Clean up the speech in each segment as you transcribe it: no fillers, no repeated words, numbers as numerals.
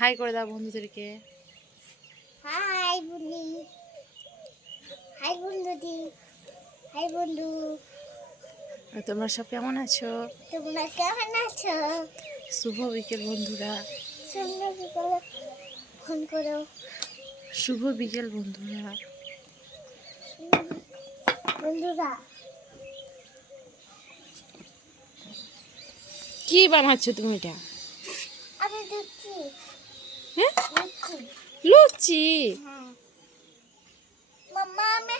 High করে দাও বন্ধুদেরকে। হাই বন্ধু, হাই বন্ধুদি, হাই বন্ধু। তোমরা সব কেমন আছো? তোমরা কেমন আছো? শুভ বিকেল বন্ধুরা। তোমরা বিকালে ফোন করো। শুভ বিকেল বন্ধুরা। বন্ধুরা কি বানাচ্ছ তুমি এটা? আমি দিচ্ছি। হ্যাঁ, দিচ্ছি। লুচি। হ্যাঁ মাম্মা, আমি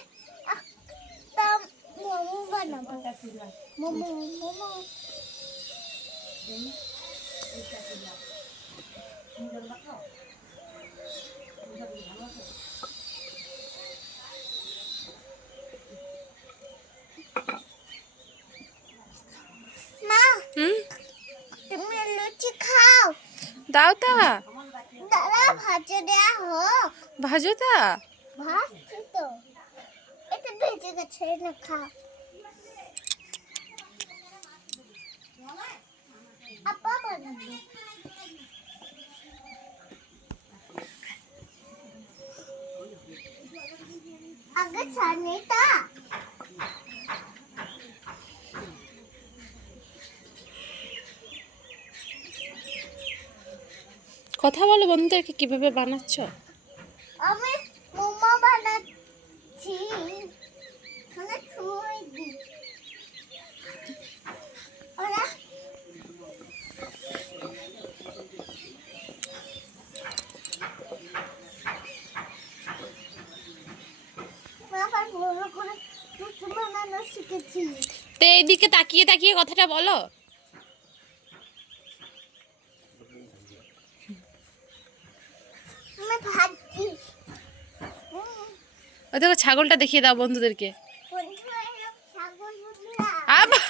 একটা মোমো বানাবো। মোমো মোমো মা, হুম, তুমি লুচি খাও। দাও তা। দাদা ভাজে দেয়া হোক। ভাজো তা। ভাজছি তো, এটা ভেজে গেছে না, খাও। আপা বানাবে। আগে ছানিটা কথা বলো বন্ধুদেরকে কিভাবে বানাচ্ছ। আমি মোমো বানাচ্ছি। মানে ছুঁই দি ওরা আবার বড় করে লুচি বানানো শিখেছি। তো এইদিকে তাকিয়ে তাকিয়ে কথাটা বলো। আমি ভাজছি। ওই দেখো ছাগলটা দেখিয়ে দাও বন্ধুদেরকে। বন্ধুরা এলো ছাগল বন্ধুরা। আবার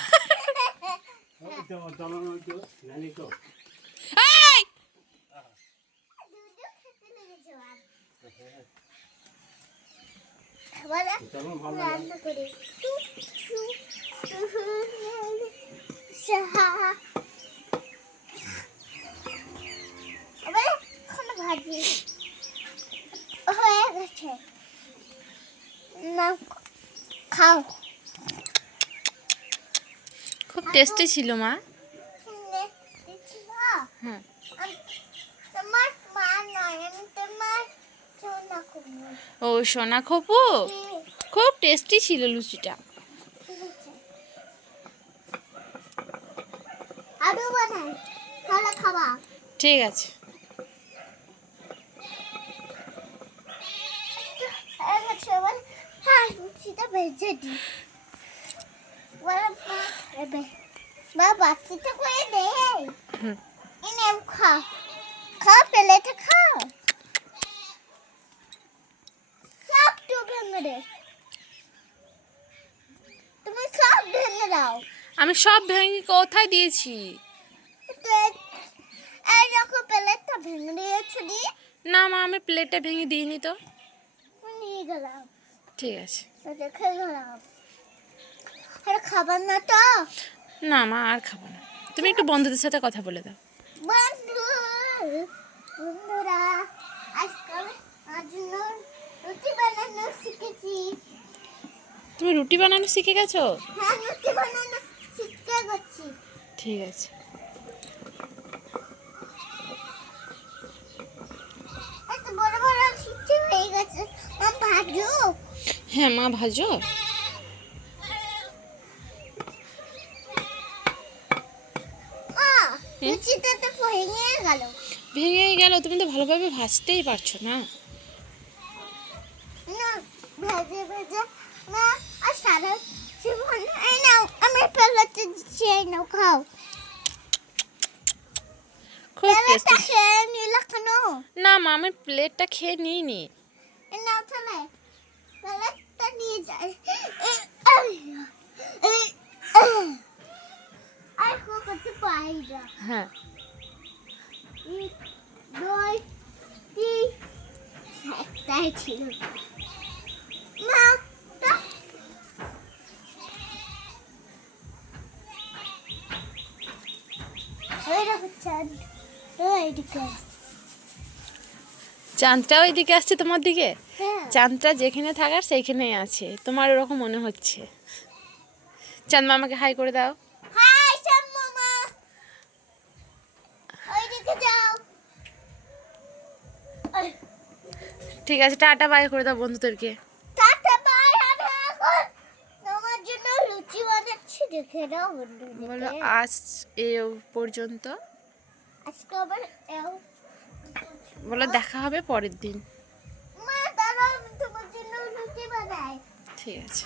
এই! দুধও খেতে লেগেছে আর। বলে রান্না করি। এবারে এখনো ভাজি হয়ে গেছে। না খাও। খুব টেস্টি ছিল মা। হ্যাঁ, তোমার মা নয়, আমি তোমার সোনা খুব। ও সোনা খপু। খুব টেস্টি ছিল লুচিটা। আরো বানাই, তাহলে খাবা। ঠিক আছে। হ্যাঁ লুচিটা ভেজে দিই। বা বাচ্চাটা করে দে। হুম। এনে খাও, খাও প্লেটে খাও। সব তো ভেঙে দে, তুমি সব ভেঙে দাও। আমি সব ভেঙে কোথায় দিয়েছি? এই রকম প্লেটটা ভেঙে দিয়েছো দি। না মা, আমি প্লেটটা ভেঙে দিইনি তো। নিয়ে গেলাম, ঠিক আছে। রেখে গেলাম। আর খাবার না তো? না মা, আর খাবো না। তুমি একটু বন্ধুদের সাথে কথা বলে দাও। বন্ধু, বন্ধুরা আজকাল আজ রুটি বানানো শিখেছি। তুমি রুটি বানানো শিখে গেছো? হ্যাঁ রুটি বানানো শিখতে গেছি। ঠিক আছে। এত বড় বড় শিখতে হয়ে গেছে। মা ভাজো। হ্যাঁ মা, ভাজো। মা লুচিটা তো ভেঙে গেল। ভেঙেই গেল, তুমি তো ভালোভাবে ভাজতেই পারছো না। না ভেজে ভেজে না আর সারা জীবন। এই নাও, আমি প্লেটে দিচ্ছি, এই নাও খাও। খুব প্লেটটা টেস্টি। খেয়ে নিলে কেন? না মা, আমি প্লেটটা খেয়ে নিইনি। এই নাও তাহলে, প্লেটটা নিয়ে যাই। আর করতে পারি না। হ্যাঁ, 1 2 3 একটাই ছিল। মা ওই দেখো চাঁদ এইদিকে। চাঁদটা ওইদিকে আসছে তোমার দিকে? হ্যাঁ চাঁদটা যেখানে থাকার সেইখানেই আছে, তোমার ওরকম মনে হচ্ছে। চাঁদ মামাকে হাই করে দাও। হাই চাঁদ মামা, ওইদিকে যাও। ঠিক আছে, টাটা বাই করে দাও বন্ধুদেরকে। Tata bye. আমি এখন তোমার জন্য লুচি বানাচ্ছি, দেখে নাও বন্ধুদেরকে। বলো আজ এ পর্যন্ত। আজকে আবার বলো দেখা হবে পরের দিন। মা দাঁড়াও, আমি তোমার জন্য লুচি বানাই। ঠিক আছে।